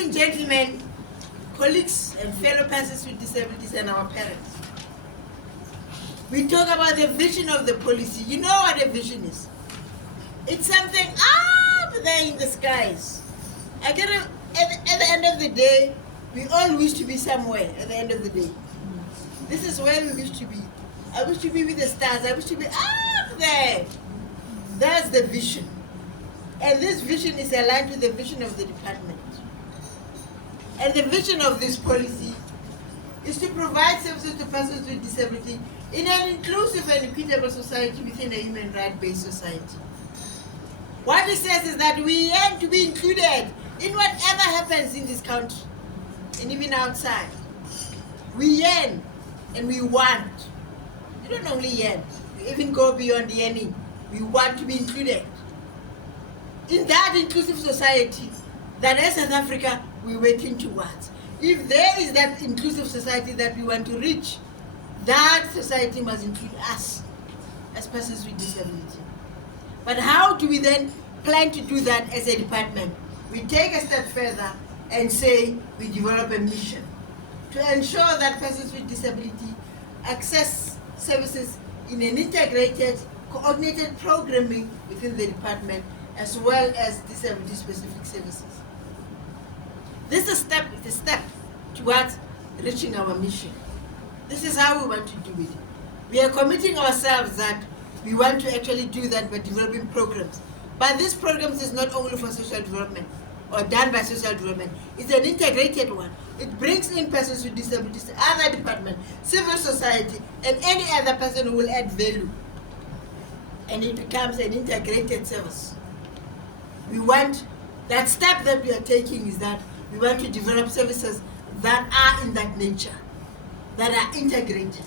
Ladies and gentlemen, colleagues and fellow persons with disabilities and our parents, we talk about the vision of the policy. You know what a vision is? It's something up there in the skies. At the end of the day, we all wish to be somewhere at the end of the day. This is where we wish to be. I wish to be with the stars. I wish to be up there. That's the vision. And this vision is aligned with the vision of the department. And the vision of this policy is to provide services to persons with disability in an inclusive and equitable society within a human right-based society. What it says is that we aim to be included in whatever happens in this country and even outside. We yearn and we want. You don't only yearn, you even go beyond yearning. We want to be included in that inclusive society that as South Africa we're working towards. If there is that inclusive society that we want to reach, that society must include us as persons with disability. But how do we then plan to do that as a department? We take a step further and say we develop a mission to ensure that persons with disability access services in an integrated, coordinated programming within the department as well as disability-specific services. This is a step towards reaching our mission. This is how we want to do it. We are committing ourselves that we want to actually do that by developing programs. But these programs is not only for social development or done by social development. It's an integrated one. It brings in persons with disabilities, other departments, civil society, and any other person who will add value. And it becomes an integrated service. We want, that step that we are taking is that we want to develop services that are in that nature, that are integrated.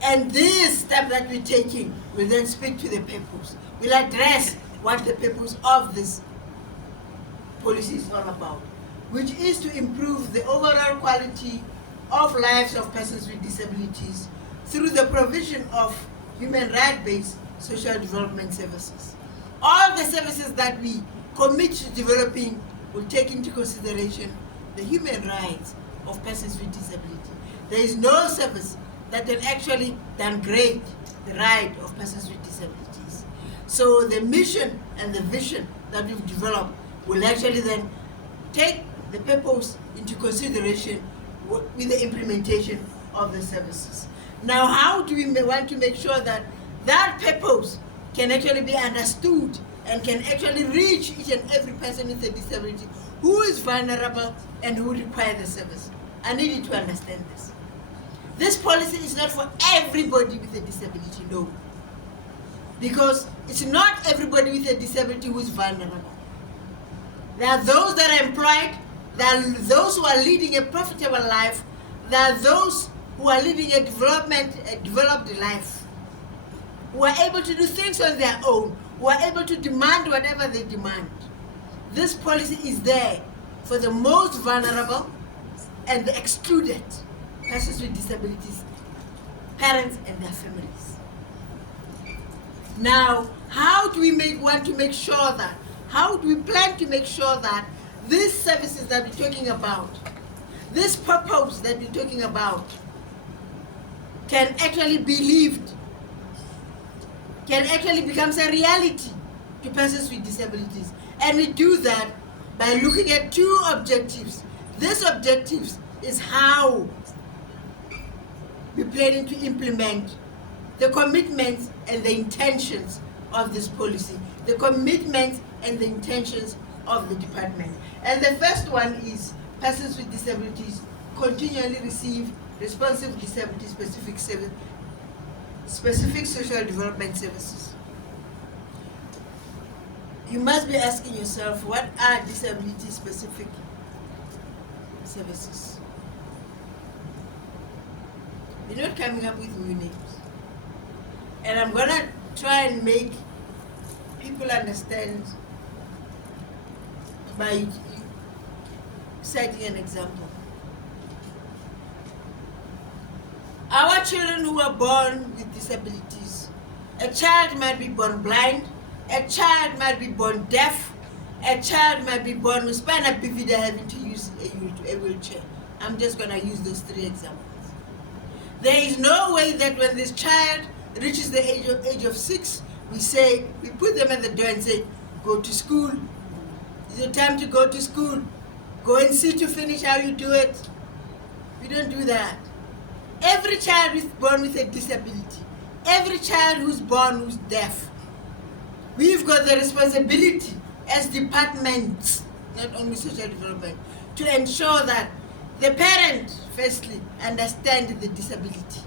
And this step that we're taking will then speak to the purpose, will address what the purpose of this policy is all about, which is to improve the overall quality of lives of persons with disabilities through the provision of human right-based social development services. All the services that we commit to developing will take into consideration the human rights of persons with disability. There is no service that can actually downgrade the right of persons with disabilities. So the mission and the vision that we've developed will actually then take the purpose into consideration with the implementation of the services. Now, how do we want to make sure that that purpose can actually be understood and can actually reach each and every person with a disability who is vulnerable and who require the service? I need you to understand this. This policy is not for everybody with a disability, no. Because it's not everybody with a disability who is vulnerable. There are those that are employed, there are those who are leading a profitable life, there are those who are living a developed life, who are able to do things on their own, who are able to demand whatever they demand. This policy is there for the most vulnerable and the excluded persons with disabilities, parents and their families. Now, how do we want to make sure that, how do we plan to make sure that these services that we're talking about, this purpose that we're talking about, can actually be lived, can actually become a reality to persons with disabilities? And we do that by looking at two objectives. These objectives is how we're planning to implement the commitments and the intentions of this policy, the commitments and the intentions of the department. And the first one is persons with disabilities continually receive responsive disability-specific service, specific social development services. You must be asking yourself, what are disability-specific services? You're not coming up with new names. And I'm gonna try and make people understand by citing an example. Our children who are born with disabilities, a child might be born blind, a child might be born deaf, a child might be born with spina bifida having to use a wheelchair. I'm just going to use those 3 examples. There is no way that when this child reaches the age of 6, we put them at the door and say, go to school. It's your time to go to school. Go and see to finish how you do it. We don't do that. Every child who's born with a disability, every child who's born who's deaf, we've got the responsibility as departments, not only social development, to ensure that the parent, firstly, understands the disability.